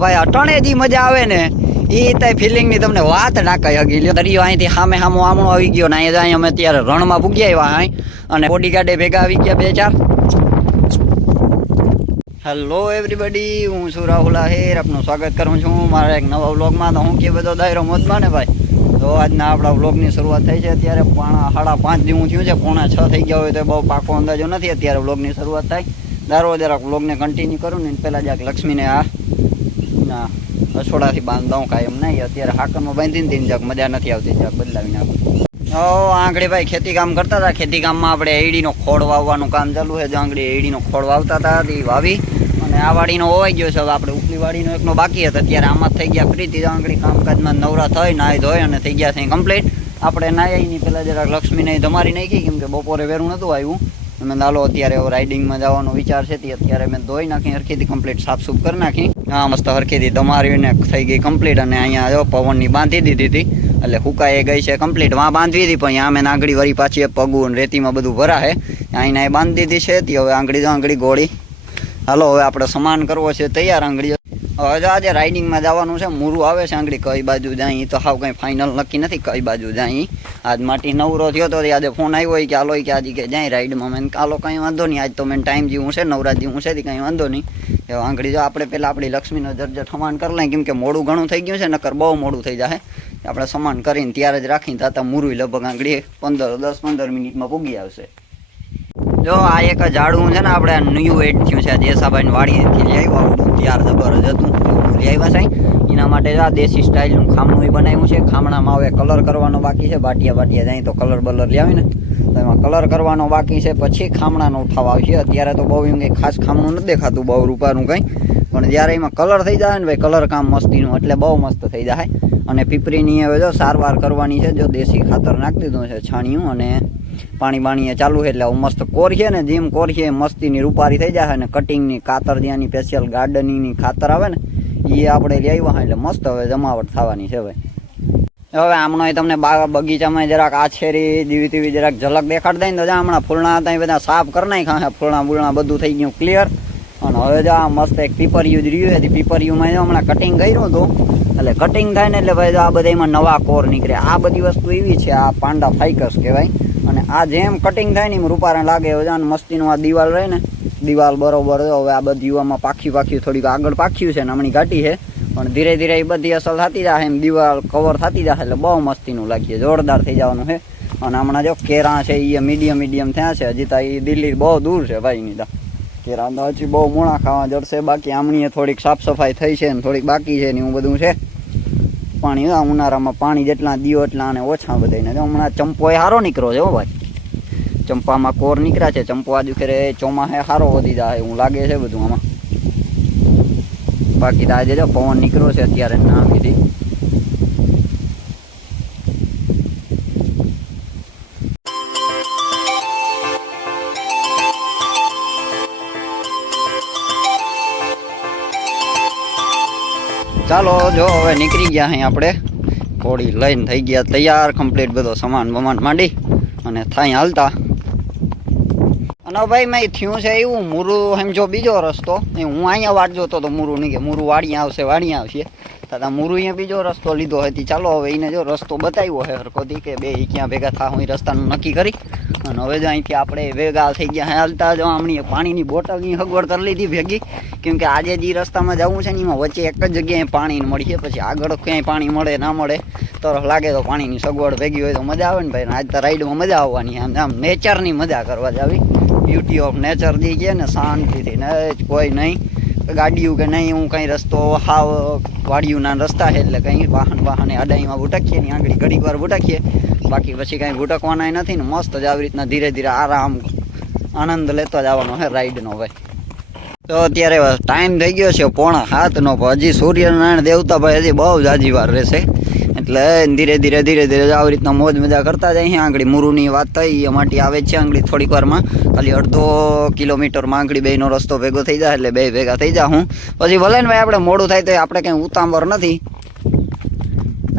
ભાઈ, અટણે જે મજા આવે ને એ તે ફિલિંગની તમને વાત ના કહી હગી. લ્યો, દરિયો અહીંથી સામે સામો આમણો આવી ગયો ને, અહીંયા અહીં અમે ત્યારે રણમાં ભૂગ્યા આવ્યા અહીં અને બોડીગાર્ડે ભેગા આવી ગયા બે ચાર. હેલો એવરીબડી હું છું રાહુલ આહિર, આપનું સ્વાગત કરું છું મારા એક નવા વ્લોગમાં. તો હું કે બધો દાયરો મોજમાં ને ભાઈ. તો આજના આપણા વ્લોગની શરૂઆત થઈ છે. અત્યારે પોણા સાડા પાંચ જેવું થયું છે, પોણા છ થઈ ગયા હોય તો બહુ પાકો અંદાજો નથી અત્યારે વ્લોગની શરૂઆત થાય. દારો જરાક વ્લોગને કન્ટિન્યુ કરું ને, પહેલાં જરાક લક્ષ્મીને આ રસોડાથી બાંધ દઉં કાંઈ એમ નહીં. અત્યારે હાકરમાં બાંધીને તેને જાક મજા નથી આવતી જાક બદલાવી નાખું ઓ આંગળી ભાઈ ખેતી કામ કરતા હતા? ખેતી કામમાં આપણે એડીનો ખોળ વાવવાનું કામ ચાલુ છે. આંગળી એડીનો ખોળ વાવતા હતા, તે વાવી. અને આ વાડીનો હોવાઈ ગયો છે. હવે આપણે ઉપલી વાડીનો એકનો બાકી હતો અત્યારે આમાં થઈ ગયા ફ્રી થી આંગળી કામકાજમાં નવરા થઈ, નાહી ધોઈ અને થઈ ગયા છે કમ્પ્લીટ આપણે નાહી પહેલાં જરાક લક્ષ્મીને ધમારી નાખી, કેમ કે બપોરે વેરું નહોતું આવ્યું. મેં દાલો અત્યારે રાઇડિંગમાં જવાનો વિચાર છે તે અત્યારે મેં ધોઈ નાખી, હરખીથી કમ્પ્લીટ સાફસૂફ કરી નાખી. હા, મસ્ત હરખીથી ધમારીને થઈ ગઈ કમ્પ્લીટ અને અહીંયા જો પવનની બાંધી દીધી હતી. એટલે હુકાઈ ગઈ છે કમ્પ્લીટ વાં બાંધવી હતી, પણ અહીંયા મેં આંગળી વળી પાછી પગું રેતીમાં બધું ભરાશે અહીંના એ બાંધી દીધી છે, તે હવે આંગળી જો આંગળી ગોળી. હાલો, હવે આપણે સમાન કરવો છે, તૈયાર આંગળી હવે જો આજે રાઇડિંગમાં જવાનું છે, મૂરું આવે છે આંગળી કઈ બાજુ જાય, તો હાવ કંઈ ફાઇનલ નક્કી નથી કઈ બાજુ જાય. આજ માટી નવરો થયો તો આજે ફોન આવ્યો હોય કે હાલો કે આજે કે જાય રાઈડમાં મેં કાલો, કંઈ વાંધો નહીં, આજ તો મેં ટાઈમ જેવું છે નવરાત જેવું છે, કંઈ વાંધો નહીં. એવો આંગળી જો આપણે પહેલાં આપણી લક્ષ્મીનો જર્જર સમાન કરી લઈએ, કેમ કે મોડું ઘણું થઈ ગયું છે, નકર બહુ મોડું થઈ જાય આપણે સમાન કરીને ત્યારે જ રાખીને તાતા મૂરું લગભગ આંગળી પંદર દસ પંદર મિનિટમાં પૂગી આવશે. જો, આ એક ઝાડવું છે ને, આપણે ન્યૂ એડ થયું છે જેસાભાઈ વાડીથી લઈ આવ્યું આવડું ત્યાર જબર જ હતું લઈ આવ્યા સાહેબ એના માટે જો આ દેશી સ્ટાઇલનું ખામણું એ બનાવ્યું છે. ખામણામાં હવે કલર કરવાનો બાકી છે, બાટિયા બાટિયા જાય તો કલર બલર લઈ આવીને તો એમાં કલર કરવાનો બાકી છે, પછી ખામણાનો ઉઠાવ આવશે. અત્યારે તો બહુ એમ કંઈ ખાસ ખામણું નથી દેખાતું, બહુ રૂપાનું કંઈ. પણ જ્યારે એમાં કલર થઈ જાય ને, ભાઈ કલર કામ મસ્તીનું, એટલે બહુ મસ્ત થઈ જાય. અને પીપરીની હવે જો સારવાર કરવાની છે, જો દેશી ખાતર નાખી દીધું છે છાણિયું અને પાણી બાણી ચાલુ છે એટલે મસ્ત કોરીએ ને જેમ કોરખીએ મસ્તીની રૂપારી થઈ જાય અને કટિંગની કાતર ત્યાંની સ્પેશિયલ ગાર્ડનિંગની ખાતર આવે ને એ આપણે લઈ આવ્યા એટલે મસ્ત હવે જમાવટ થવાની છે ભાઈ. હવે આમનો તમને બગીચામાં જરાક આછેરી દીવી તીવી જરાક ઝલક દેખાડ દઈ ને તો હમણાં ફૂલણા હતા બધા સાફ કરી નાખ્યા ફૂલણા બૂલણા બધું થઈ ગયું ક્લિયર અને હવે જો આ મસ્ત એક પીપરિયું જ રહ્યું હતી પીપરિયુંમાં હમણાં કટિંગ કર્યું હતું એટલે કટિંગ થાય ને એટલે ભાઈ આ બધા એમાં નવા કોર નીકળે. આ બધી વસ્તુ એવી છે, આ પાંડા ફાઇકસ કહેવાય. અને આ જેમ કટિંગ થાય ને એમ રૂપારણ લાગે હવે મસ્તીનું આ દિવાલ રહે ને, દિવાલ બરોબર હવે આ બધી યુવામાં પાખ્યું પાખ્યું થોડીક આગળ પાખ્યું છે ને હમણાં ઘાટી છે. પણ ધીરે ધીરે એ બધી અસર થતી જાય એમ દિવાલ કવર થતી જાય એટલે બહુ મસ્તીનું લાગીએ. જોરદાર થઈ જવાનું છે. અને હમણાં જો કેરા છે એ મીડિયમ મીડિયમ થયા છે. હજી તો એ દિલ્હી બહુ દૂર છે ભાઈ ની કેરા તો હજી બહુ મૂણા ખાવા જડશે. બાકી આમણીએ થોડીક સાફ સફાઈ થઈ છે ને થોડીક બાકી છે ને એવું બધું છે. પાણી આ ઉનાળામાં પાણી જેટલા દિયો એટલા અને ઓછા બધાને હમણાં ચંપો એ સારો નીકળ્યો છે હો ભાઈ. ચંપામાં કોર નીકળ્યા છે, ચંપો આજુ ખેરે ચોમાસે સારો વધી જાય, એવું લાગે છે બધું આમાં. બાકી તો આજે જો પવન નીકળ્યો છે, અત્યારે ના કીધી ચાલો, જો હવે નીકળી ગયા અહીં આપણે. ઘોડી લઈને થઈ ગયા તૈયાર કમ્પ્લીટ બધો સામાન બમાન માંડી અને થાય હાલતા. અને ભાઈ, મેં થયું છે એવું, મૂરું એમ જો બીજો રસ્તો, એ હું અહીંયા વાટ જોતો તો મૂરું નહીં કે, મૂરું વાડીયા આવશે વાડીયા આવશે. દાદા મૂરું અહીંયા બીજો રસ્તો લીધો હતી ચાલો હવે એને જો રસ્તો બતાવ્યો છે હરકોથી કે બે ક્યાં ભેગા થા, હું રસ્તાનું નક્કી કરી. અને હવે જો અહીંથી આપણે ભેગા થઈ ગયા. હાલતા જો હમણી પાણીની બોટલની સગવડ કરી લીધી ભેગી. કેમકે આજે જે રસ્તામાં જવું છે ને, એમાં વચ્ચે એક જ જગ્યાએ પાણી મળી છે પછી આગળ ક્યાંય પાણી મળે, ના મળે, તરફ લાગે તો પાણીની સગવડ ભેગી હોય તો મજા આવે ને ભાઈ. આજ તો રાઈડમાં મજા આવવાની આમ આમ નેચરની મજા કરવા જાવી બ્યુટી ઓફ નેચર જે ગયા ને, શાંતિથી. ને કોઈ નહીં. ગાડીયું કે નહીં હું કંઈ રસ્તો હાવ વાડિયુંના રસ્તા છે એટલે કંઈ વાહન વાહને અડાઈમાં ભૂટકીએ ને, આંગળી ઘડીક વાર ભૂટકીએ બાકી પછી કાંઈ ભૂટકવાના નથી ને મસ્ત જ આવી રીતના ધીરે ધીરે આરામ, આનંદ લેતો જવાનો હે રાઈડનો ભાઈ. તો અત્યારે ટાઈમ થઈ ગયો છે પોણા હાથનો હજી સૂર્યનારાયણ દેવતા ભાઈ હજી બહુ જાજી વાર રહેશે. એટલે ધીરે ધીરે ધીરે ધીરે આવી રીતના મોજ મજા કરતા જાય આંગળી. મુરુની વાત થઈ, એ માટે આવે છે આંગળી થોડીક વારમાં. ખાલી અડધો કિલોમીટરમાં આંગળી બેનો રસ્તો ભેગો થઈ જાય, એટલે બે ભેગા થઈ જા હું પછી ભલે ને ભાઈ આપણે મોડું થાય તો આપણે કંઈ ઉતાંબર નથી.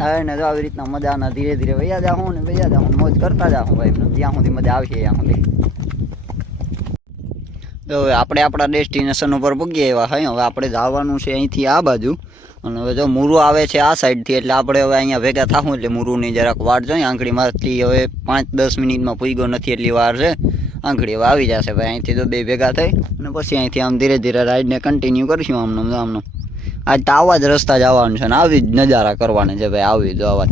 આવે ને જો આવી રીતના મજાના ધીરે ધીરે વૈયા જાઉં ને વૈયા જાઉં મોજ કરતા જાઉં ભાઈ. જ્યાં સુધી મજા આવશે ત્યાં સુધી. તો હવે આપણે આપણા ડેસ્ટિનેશન ઉપર પગીએ એવા હા. હવે આપણે જવાનું છે અહીંથી આ બાજુ. અને હવે જો મુરુ આવે છે આ સાઈડથી એટલે આપણે હવે અહીંયા ભેગા થાવું એટલે મુરુની જરાક વાટ જોઈએ આંગળીમાંથી હવે પાંચ દસ મિનિટમાં પૂગ્યો નથી એટલી વાર છે. આંગળી હવે આવી જશે ભાઈ. અહીંથી તો બે ભેગા થઈ. અને પછી અહીંથી આમ ધીરે ધીરે રાઈડને કન્ટિન્યુ કરીશું. આમનો ને આમનું. આજ તો આવા જ રસ્તા જવાનું છે ને આવી જ નજારા કરવાના છે ભાઈ, આવી જો આવા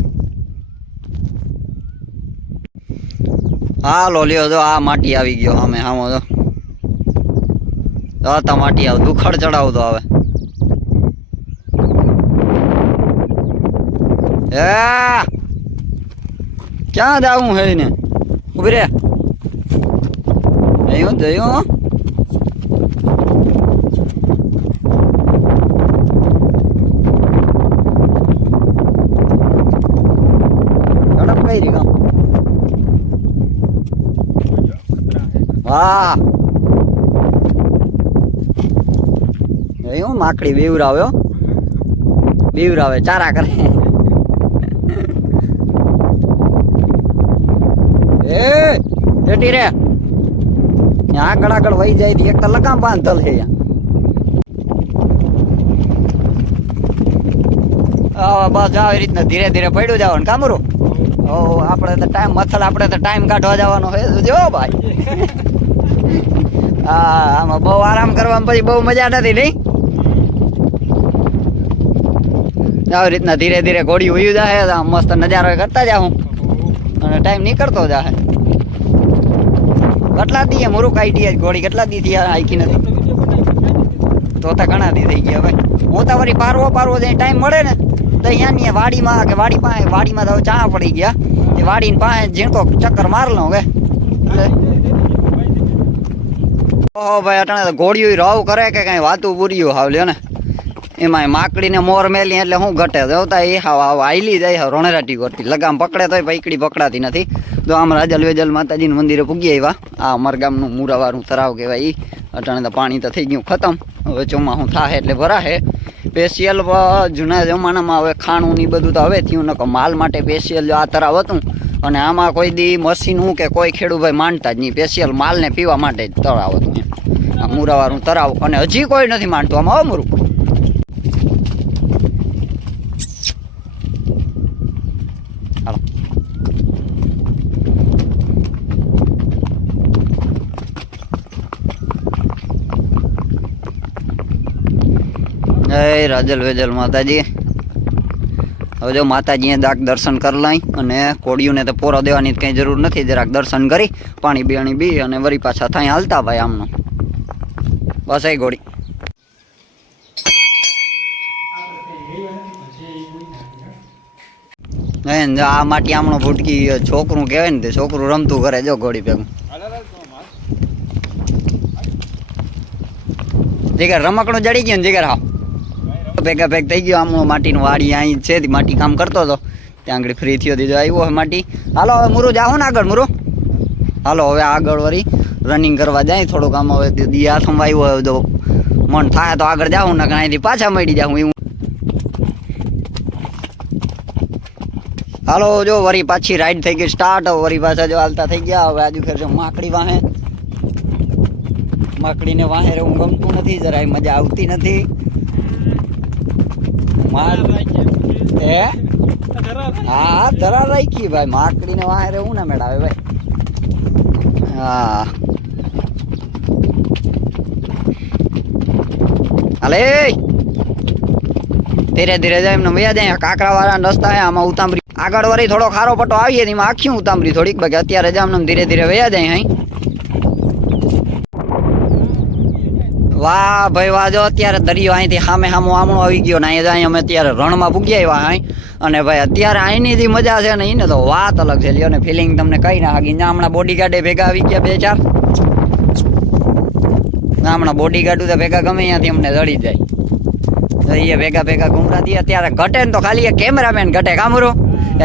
હાલો, લ્યો જો, આ માટી આવી ગયો સામે સામો તો આ માટી આવ, દુખડ ચડાવતો હવે એ ક્યાં જાવું હે ને ઊભી જયું જયું ઝડપ કઈ રી કામ વાહ. હું માકડી બીવરાવ્યો બીવરાવે ચારા કરે. એ જટી રે. આગળ આગળ વહી જાય એક તો લગામ બાંધલ છે હા બસ જાવ આવી રીતના ધીરે ધીરે પડ્યું જવાનું કામરું ઓ આપણે તો ટાઈમ મથલ આપણે તો ટાઈમ કાઢવા જવાનો હે જો ભાઈ. હા, આમાં બહુ આરામ કરવામાં પછી બહુ મજા નથી, નહીં? આવી રીતના ધીરે ધીરે ઘોડી ઉયું જાય મસ્ત નજારો કરતા જાઉં અને ટાઈમ નીકળતો જાય કેટલા દી મુરુક આઈટી ઘોડી કેટલા દી થી આઈકી નથી? તો તો ઘણા દી થઈ ગયા, ભાઈ. હું તો વળી પારવો પારવો જઈ ટાઈમ મળે ને, તો અહીંયાની વાડીમાં, કે વાડી પાસે, વાડીમાં તો ચા પડી ગયા. એ વાડીની પાસે ઝીણકો ચક્કર માર લઉં કે. એટલે ઓહો ભાઈ, અટાણે ઘોડીઓ રાવ કરે કે કઈ વાતું પૂર્યું હાવ, લ્યો ને. એમાં માકડીને મોર મેલી એટલે શું ઘટે. જોતા એ હાવ હાવ આઈલી જાય, હાવ રણરાટી કરતી. લગામ પકડે તોય પૈકડી પકડાતી નથી. તો આમ રાજલ વેજલ માતાજીનું મંદિરે પૂગી આવ્યા આ અમારા ગામનું મુરાવાળું તરાવ કહેવાય એ અટાણે તો પાણી તો થઈ ગયું ખતમ. હવે ચોમાસું થાય એટલે ભરાશે સ્પેશિયલ જૂના જમાનામાં હવે ખાણું ને બધું તો હવે થયું નકો માલ માટે સ્પેશિયલ આ તરાવ હતું અને આમાં કોઈ દી મશીન કે કોઈ ખેડૂભાઈ માનતા જ નહીં. સ્પેશિયલ માલને પીવા માટે જ તળાવ હતું. આ મુરાવાળું તરાવ અને હજી કોઈ નથી માનતું આમાં અમરું જય રાજલ વેજલ માતાજી. હવે જો માતાજીએ દાક દર્શન કરી લઈ અને કોળીઓને તો પોરો દેવાની કંઈ જરૂર નથી. જરાક દર્શન કરી, પાણી બીણી બી અને વરી પાછા થાય હાલતા ભાઈ આમનો. બસ એ ઘોડી આ માટી આમણો ફૂટકી છોકરું કહેવાય ને તે છોકરું રમતું કરે જો ઘોડી ભેગું. જીગર, રમકડું જડી ગયું ને જીગર હા ભેગા ભેગ થઈ ગયો. આમ માટીનું વાડી અહીં છે. માટી કામ કરતો હતો. ત્યાં આગળ ફ્રી થયો. દીધો આવ્યો હવે માટી. હાલો, હવે મુરુ જાઓ ને આગળ, મુરુ. હાલો, હવે આગળ વળી રનિંગ કરવા જાય. થોડુંક આમ હવે દી હાથમાં આવ્યો તો મન થાય તો આગળ જાઉં ને અહીંથી પાછા મળી જાઉં એવું. હાલો, જો વરી પાછી રાઈડ થઈ ગઈ સ્ટાર્ટ વરી પાછા જો હાલતા થઈ ગયા. હવે આજુ ફેર માકડી વાહે. માકડીને વાહે રહેવું ગમતું નથી. જરાય મજા આવતી નથી. માર હે? હા ધરા રાખી ભાઈ. માકડીને વાહે હું ના મેળાવે ભાઈ. હા. હાલે. ધીરે ધીરે જાય એમને મજા જાય. કાંકરા વાળા રસ્તા હે આમાં ઉતાંબરી. આગળ વળી થોડો ખારો પટ્ટો આવીએ એમાં આખી ઉતાંબરી થોડીક બાકી. અત્યારે જ આમને ધીરે ધીરે વયા જાય અહીં. વાહ ભાઈ વાહ, જો અત્યારે દરિયો અહીંથી સામે સામો આમણો આવી ગયો ને અહીંયા અહીં અમે અત્યારે રણમાં પૂગ્યા આવ્યા અહીં. અને ભાઈ, અત્યારે અહીંની જે મજા છે ને એને તો વાત અલગ છે. લ્યો ને ફિલિંગ તમને કઈ ના હાકી હમણાં બોડીગાર્ડે ભેગા આવી ગયા બે ચાર. હમણાં બોડીગાર્ડ તો ભેગા ગમે ત્યાંથી અમને જડી જાય. એ ભેગા ભેગા ઘૂમરા દઈએ અત્યારે ઘટે ને તો ખાલી એ કેમેરામેન ઘટે કામરો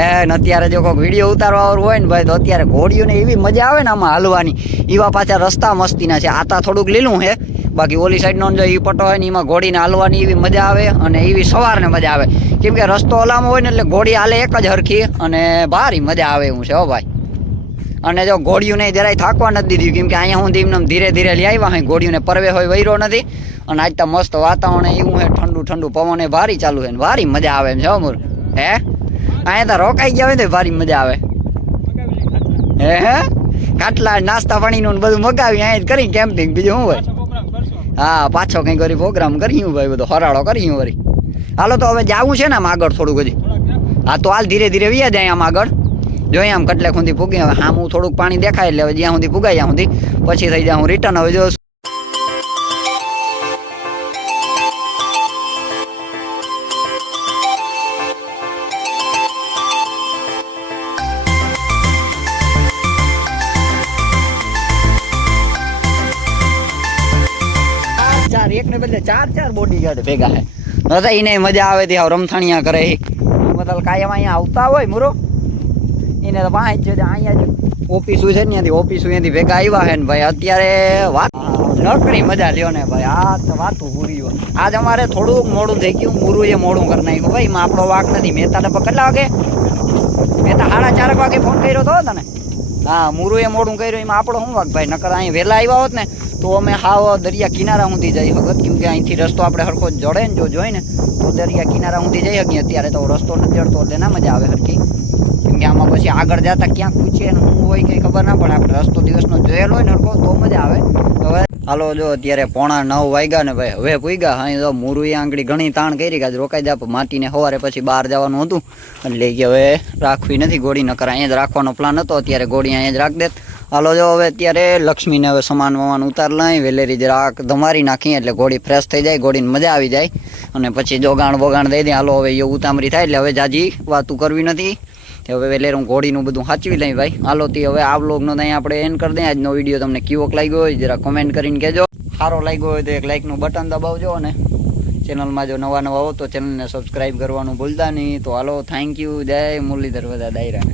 એ અત્યારે જો કોઈક વીડિયો ઉતારવા હોય ને ભાઈ, તો અત્યારે ઘોડીઓને એવી મજા આવે ને આમાં હાલવાની. એવા પાછા રસ્તા મસ્તીના છે. આતા થોડુંક લીલું છે. બાકી ઓલી સાઈડનો જો એ પટો હોય ને એમાં ઘોડીને હાલવાની એવી મજા આવે અને એવી સવારને મજા આવે. કેમ કે રસ્તો ઓલામાં હોય ને એટલે ઘોડી હાલે એક જ હરખી અને ભારી મજા આવે એવું છે હો ભાઈ. અને જો ઘોડિયું નહીં જરાય થાકવા નથી દીધું, કેમ કે અહીંયા હું ધીમને ધીરે ધીરે લઈ આવ્યા હોય ઘોડિયુંને પરવે હોય, વૈરો નથી. અને આજ તો મસ્ત વાતાવરણ એવું હે ઠંડુ ઠંડુ પવન એ ભારી ચાલુ છે ને ભારી મજા આવે એમ છે અમુર હે? અહીંયા તો રોકાઈ ગયા હોય ને ભારી મજા આવે. હે હે? ખાટલા, નાસ્તા પાણીનું બધું મગાવી અહીંયા જ કરી કેમ્પિંગ બીજું શું હોય? હા, પાછો કંઈક કરી પ્રોગ્રામ કર્યું ભાઈ બધો હરાળો કર્યું વળી હાલો તો હવે જવું છે ને આમ આગળ થોડુંક હજી. હા, તો હાલ ધીરે ધીરે વ્યા જાય આમ આગળ. જોઈએ આમ કટલે સુધી પૂગી હવે આમ હું થોડુંક પાણી દેખાય એટલે હવે જ્યાં સુધી પુગાય ત્યાં સુધી પછી થઈ જાય. હું રિટર્ન હવે જો ચાર ચાર એક ને બદલે ચાર ચાર બોડી ગાર્ડ ભેગા હે. નતા એને મજા આવે તે રમથાણિયા કરે મતલબ કાયમ અહીંયા આવતા હોય મુરો. એને તો પાંચ છે અહીંયા જ ઓફિસો છે ને ત્યાંથી ઓફિસો ત્યાંથી ભેગા આવ્યા હે ને ભાઈ. અત્યારે વાત નકરી મજા લ્યો ને ભાઈ. આ તો વાતું પૂરી આજ અમારે થોડુંક મોડું થઈ ગયું. મુરું એ મોડું કરી નાખ્યું. ભાઈ એમાં આપણો વાક નથી. મહેતા લગભગ કેટલા વાગે મેં તો સાડા ચાર વાગે ફોન કર્યો હતો તને? હા મુરું એ મોડું કર્યું, એમાં આપણો શું વાક ભાઈ? નકર અહીં વહેલા આવ્યા હોત ને, તો અમે હાવ દરિયા કિનારા સુધી જઈ શકત કેમ કે અહીંથી રસ્તો આપણે હરખો જડે ને જો જોઈ ને તો દરિયા કિનારા સુધી જઈ શકીએ. અત્યારે તો રસ્તો નથી જડતો, એટલે ના મજા આવે હરખી. કેમ આમાં પછી આગળ જતા ક્યાં પૂછીએ ને શું હોય કંઈ ખબર ના પડે. આપણે રસ્તો દિવસનો જોયેલો હોય ને હરખો, તો મજા આવે. હવે હાલો, જો અત્યારે પોણા નવ વાગ્યા ને ભાઈ, હવે પૂગ્યા. હા તો મુરુએ આંગળી ઘણી તાણ કરી કે રોકાઈ જા માટીને સવારે પછી બહાર જવાનું હતું. એટલે કે હવે રાખવી નથી ગોળી, નકર અહીંયા જ રાખવાનો પ્લાન હતો. અત્યારે ગોળી અહીંયા જ રાખ દેત. હાલો, જો હવે અત્યારે લક્ષ્મીને હવે સમાન વમાન ઉતાર લઈ, વેલેરી જરાક ધમારી નાખીએ એટલે ઘોડી ફ્રેશ થઈ જાય ઘોડીને મજા આવી જાય. અને પછી જોગાણ બોગાણ દઈ દે. હાલો, હવે એ ઉતામરી થાય, એટલે હવે જાજી વાતું કરવી નથી. તે હવે વેલેર હું ઘોડીનું બધું સાચવી લઈ ભાઈ. હાલો તે હવે આ વ્લોગનો ત્યાં આપણે એન્ડ કરી દઈએ. આજનો વીડિયો તમને કેવોક લાગ્યો હોય જરા કોમેન્ટ કરીને કહેજો. સારો લાગ્યો હોય તો એક લાઇકનું બટન દબાવજો અને ચેનલમાં જો નવા નવા હો તો ચેનલને સબસ્ક્રાઈબ કરવાનું ભૂલતા નહીં. તો હાલો થેન્ક યુ જય મુરલીધર બધા દાયરાને.